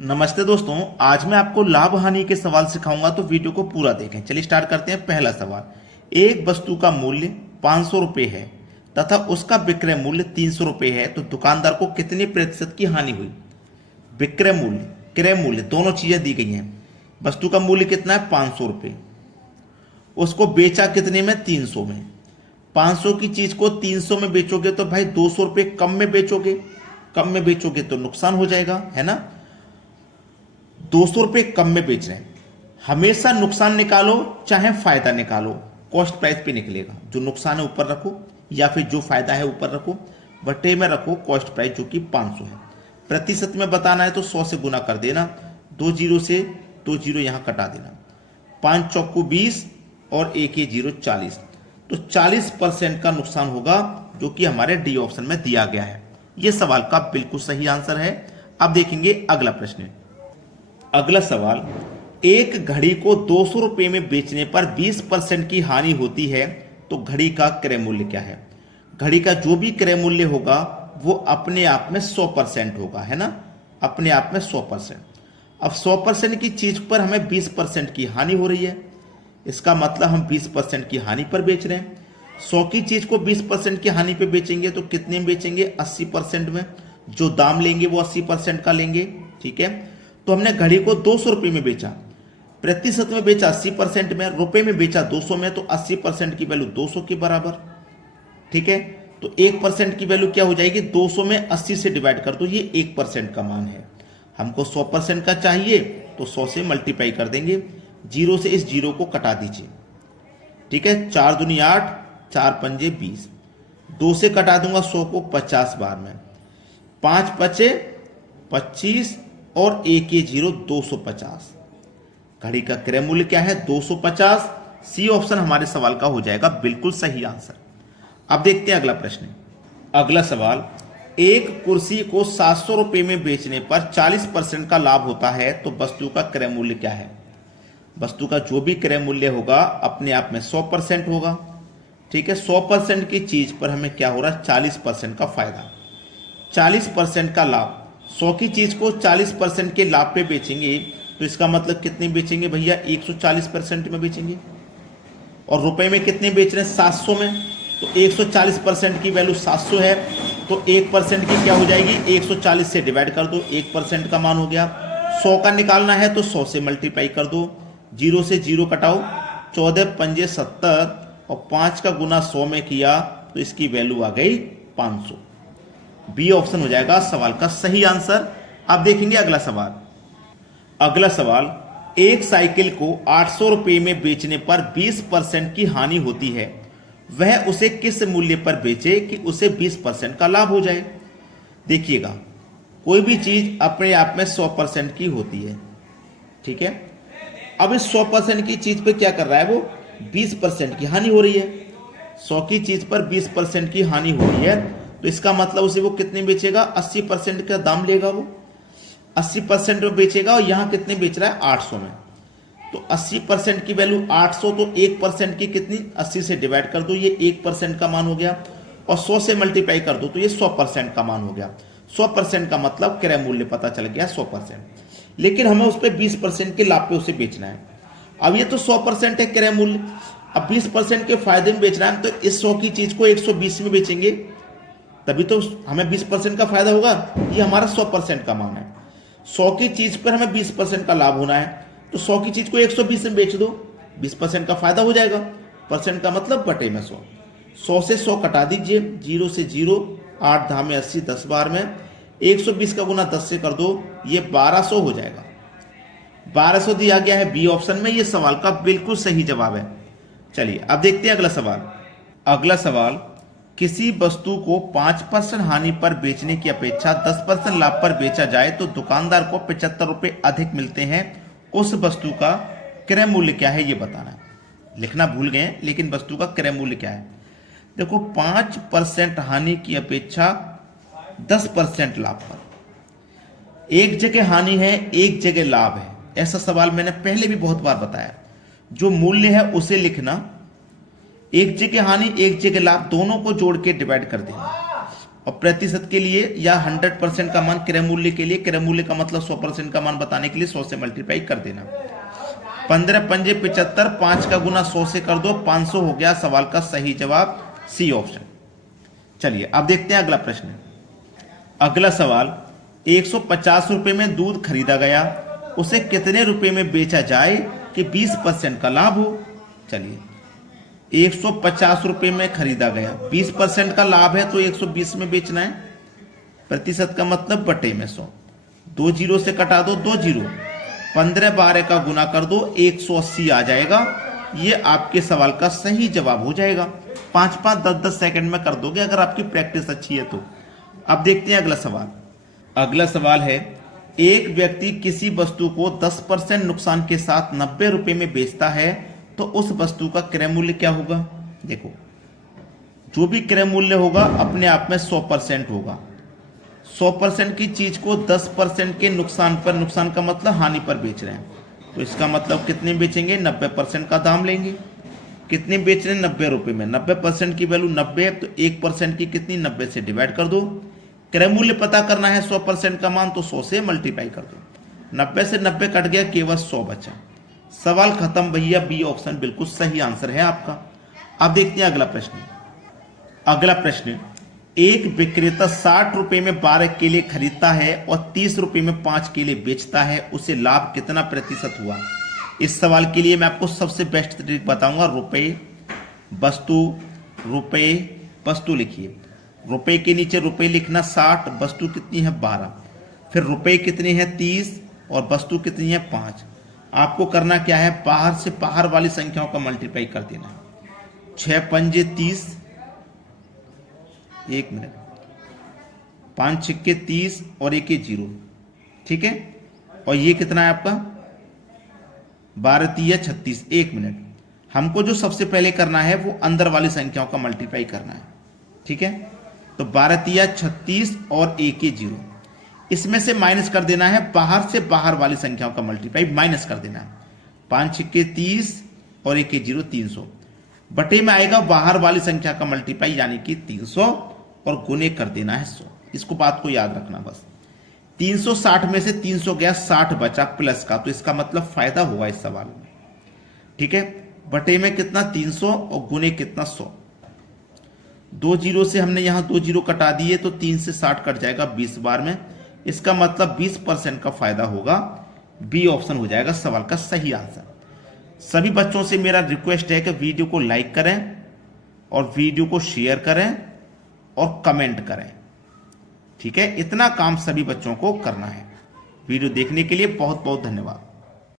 नमस्ते दोस्तों, आज मैं आपको लाभ हानि के सवाल सिखाऊंगा, तो वीडियो को पूरा देखें। चलिए स्टार्ट करते हैं। पहला सवाल, एक वस्तु का मूल्य 500 रुपये है तथा उसका विक्रय मूल्य 300 रुपये है, तो दुकानदार को कितने प्रतिशत की हानि हुई। विक्रय मूल्य, क्रय मूल्य दोनों चीजें दी गई हैं। वस्तु का मूल्य कितना है? 500 रुपये। उसको बेचा कितने में? 300 में। 500 की चीज को 300 में बेचोगे तो भाई 200 रुपये कम में बेचोगे। कम में बेचोगे तो नुकसान हो जाएगा, है ना। 200 रुपये कम में बेच रहे हैं। हमेशा नुकसान निकालो चाहे फायदा निकालो, कॉस्ट प्राइस पे निकलेगा। जो नुकसान है ऊपर रखो या फिर जो फायदा है ऊपर रखो, बटे में रखो कॉस्ट प्राइस जो कि 500 है। प्रतिशत में बताना है तो 100 से गुना कर देना, 2 जीरो से 2 जीरो यहां कटा देना। 5 चौकू 20 और 1 ये जीरो 40, तो 40% का नुकसान होगा, जो कि हमारे डी ऑप्शन में दिया गया है। यह सवाल का बिल्कुल सही आंसर है। अब देखेंगे अगला प्रश्न। अगला सवाल, एक घड़ी को 200 रुपये में बेचने पर 20% की हानि होती है, तो घड़ी का क्रय मूल्य क्या है। घड़ी का जो भी क्रय मूल्य होगा वो अपने आप में 100% होगा, है ना, अपने आप में 100%। अब 100% की चीज पर हमें 20% की हानि हो रही है, इसका मतलब हम 20% की हानि पर बेच रहे हैं। 100 की चीज को 20% की हानि पे बेचेंगे तो कितने में बेचेंगे? 80% में। जो दाम लेंगे वो 80% का लेंगे, ठीक है। तो हमने घड़ी को 200 रुपये में बेचा, प्रतिशत में बेचा 80% में, रुपए में बेचा 200 में, तो 80% की वैल्यू 200 के बराबर, ठीक है। तो 1% की वैल्यू क्या हो जाएगी? 200 में 80 से डिवाइड कर दो, ये 1% का मान है। हमको 100% का चाहिए तो 100 से मल्टीप्लाई कर देंगे, जीरो से इस जीरो को कटा दीजिए, ठीक है। 4 दूनी 8, 4 पंजे 20, 2 से कटा दूंगा 100 को 50 बार में, 5 बचे 25 और 1 ये जीरो 250। घड़ी का क्रय मूल्य क्या है? 250। सी ऑप्शन हमारे सवाल का हो जाएगा बिल्कुल सही आंसर। अब देखते हैं अगला प्रश्न। अगला सवाल, एक कुर्सी को 700 रुपये में बेचने पर 40% का लाभ होता है, तो वस्तु का क्रय मूल्य क्या है। वस्तु का जो भी क्रय मूल्य होगा अपने आप में 100% होगा, ठीक है। 100% की चीज पर हमें क्या हो रहा है? 40% का फायदा, 40% का लाभ। 100 की चीज को 40% के लाभ पे बेचेंगे तो इसका मतलब कितने बेचेंगे भैया? 140% में बेचेंगे। और रुपए में कितने बेच रहे हैं? 700 में। तो 140% की वैल्यू 700 है, तो 1% की क्या हो जाएगी? 140 से डिवाइड कर दो, 1% का मान हो गया। 100 का निकालना है तो 100 से मल्टीप्लाई कर दो, जीरो से जीरो कटाओ, 14 पंजे 70 और 5 का गुना 100 में किया तो इसकी वैल्यू आ गई 500। बी ऑप्शन हो जाएगा सवाल का सही आंसर। अब देखेंगे अगला सवाल। अगला सवाल, एक साइकिल को 800 रुपये में बेचने पर 20% की हानि होती है, वह उसे किस मूल्य पर बेचे कि उसे 20% का लाभ हो जाए। देखिएगा, कोई भी चीज अपने आप में 100% की होती है, ठीक है। अब इस 100% की चीज पे क्या कर रहा है? वो 20% की हानि हो रही है। 100 की चीज पर 20% की हानि हो रही है, तो इसका मतलब उसे वो कितने बेचेगा? 80% का दाम लेगा, वो 80% में बेचेगा। और यहां कितने बेच रहा है? 800 में। तो 80% की वैल्यू 800, तो 1% की कितनी? 80 से डिवाइड कर दो, ये 1% का मान हो गया। और 100 से मल्टीप्लाई कर दो तो ये 100% का मान हो गया। 100% का मतलब क्रय मूल्य पता चल गया 100%। लेकिन हमें उस पर 20% के लाभ पे उसे बेचना है। अब ये तो 100% है क्रय मूल्य, अब 20% के फायदे में बेच रहा है, तो इस 100 की चीज को 120 में बेचेंगे, तभी तो हमें 20% का फायदा होगा। ये हमारा 100% का मान है। 100 की चीज पर हमें 20% का लाभ होना है, तो 100 की चीज को 120 में बेच दो, 20% का फायदा हो जाएगा। परसेंट का मतलब बटे में 100। 100 से 100 कटा दीजिए, जीरो से जीरो, 8 धाम में 80, 10 बार में 120 का गुना 10 से कर दो, ये 1200 हो जाएगा। 1200 दिया गया है बी ऑप्शन में। ये सवाल का बिल्कुल सही जवाब है। चलिए अब देखते हैं अगला सवाल। अगला सवाल, किसी वस्तु को 5% हानि पर बेचने की अपेक्षा 10% लाभ पर बेचा जाए तो दुकानदार को 75 रुपये अधिक मिलते हैं, उस वस्तु का क्रय मूल्य क्या है? ये बताना है। लिखना भूल गए, लेकिन वस्तु का क्रय मूल्य क्या है। देखो, 5% हानि की अपेक्षा 10% लाभ पर, एक जगह हानि है एक जगह लाभ है, ऐसा सवाल मैंने पहले भी बहुत बार बताया। जो मूल्य है उसे लिखना, एक जगह हानि एक जगह लाभ, दोनों को जोड़ के डिवाइड कर देना। और प्रतिशत के लिए या 100% का मान क्रय मूल्य के लिए, क्रय मूल्य का मतलब 100% का मान बताने के लिए 100 से मल्टीप्लाई कर देना। 15 पंजे 75, 5 का गुना 100 से कर दो, 500 हो गया सवाल का सही जवाब, सी ऑप्शन। चलिए अब देखते हैं अगला प्रश्न। अगला सवाल, 150 रुपए में दूध खरीदा गया, उसे कितने रुपए में बेचा जाए कि 20% का लाभ हो। चलिए 150 रुपए में खरीदा गया, 20% का लाभ है तो 120 में बेचना है। प्रतिशत का मतलब बटे में 100, 2 जीरो से कटा दो 2 जीरो, 15 12 का गुना कर दो, 180 आ जाएगा। ये आपके सवाल का सही जवाब हो जाएगा। 5-5 10-10 सेकंड में कर दोगे अगर आपकी प्रैक्टिस अच्छी है तो। अब देखते हैं अगला सवाल। अगला सवाल है, एक व्यक्ति किसी वस्तु को 10% नुकसान के साथ 90 रुपए में बेचता है तो उस वस्तु का क्रय मूल्य क्या होगा। देखो जो भी क्रय मूल्य होगा अपने आप में 100% होगा। 100% की चीज को 10% के नुकसान पर, नुकसान का मतलब हानि पर बेच रहे हैं, तो इसका मतलब कितने बेचेंगे, 90% का दाम लेंगे। कितने बेच रहे हैं, 90 रुपए में। 90% की वैल्यू 90 है तो 1% की कितनी, 90 से डिवाइड कर दो। क्रय मूल्य पता करना है 100% का मान, तो 100 से मल्टीप्लाई कर दो। 90 से 90 कट गया, केवल 100 बचा। सवाल खत्म भैया, बी ऑप्शन बिल्कुल सही आंसर है आपका। अब देखते हैं अगला प्रश्न। अगला प्रश्न, एक विक्रेता 60 रुपए में 12 केले खरीदता है और 30 रुपए में 5 केले बेचता है, उसे लाभ कितना प्रतिशत हुआ। इस सवाल के लिए मैं आपको सबसे बेस्ट ट्रिक बताऊंगा। रुपए वस्तु, रुपए वस्तु लिखिए, रुपए के नीचे रुपए लिखना, 60, वस्तु कितनी है 12, फिर रुपए कितने हैं 30 और वस्तु कितनी है 5। आपको करना क्या है, बाहर से बाहर वाली संख्याओं का मल्टीप्लाई कर देना है। 6 पंजे 30, 1 मिनट, 5 छिक्के 30 और 1 0, ठीक है। और ये कितना है आपका 12 तिया 36, 1 मिनट। हमको जो सबसे पहले करना है वो अंदर वाली संख्याओं का मल्टीप्लाई करना है, ठीक है। तो 12 तिया 36 और 1 0, इसमें से माइनस कर देना है, बाहर से बाहर वाली संख्याओं का मल्टीप्लाई माइनस कर देना है। 5 छिक्के 30 और 1 0, 300। बटे में आएगा बाहर वाली संख्या का मल्टीप्लाई यानी कि 300 और गुने कर देना है 100। इसको बात को याद रखना बस। 360 में से 300 गया, 60 बचा प्लस का, तो इसका मतलब फायदा हुआ इस सवाल में, ठीक है। बटे में कितना 300 और गुने कितना 100। 2 जीरो से हमने यहां 2 जीरो कटा दिए तो 3 से 60 कट जाएगा 20 बार में। इसका मतलब 20% का फायदा होगा। बी ऑप्शन हो जाएगा सवाल का सही आंसर। सभी बच्चों से मेरा रिक्वेस्ट है कि वीडियो को लाइक करें और वीडियो को शेयर करें और कमेंट करें, ठीक है। इतना काम सभी बच्चों को करना है। वीडियो देखने के लिए बहुत बहुत धन्यवाद।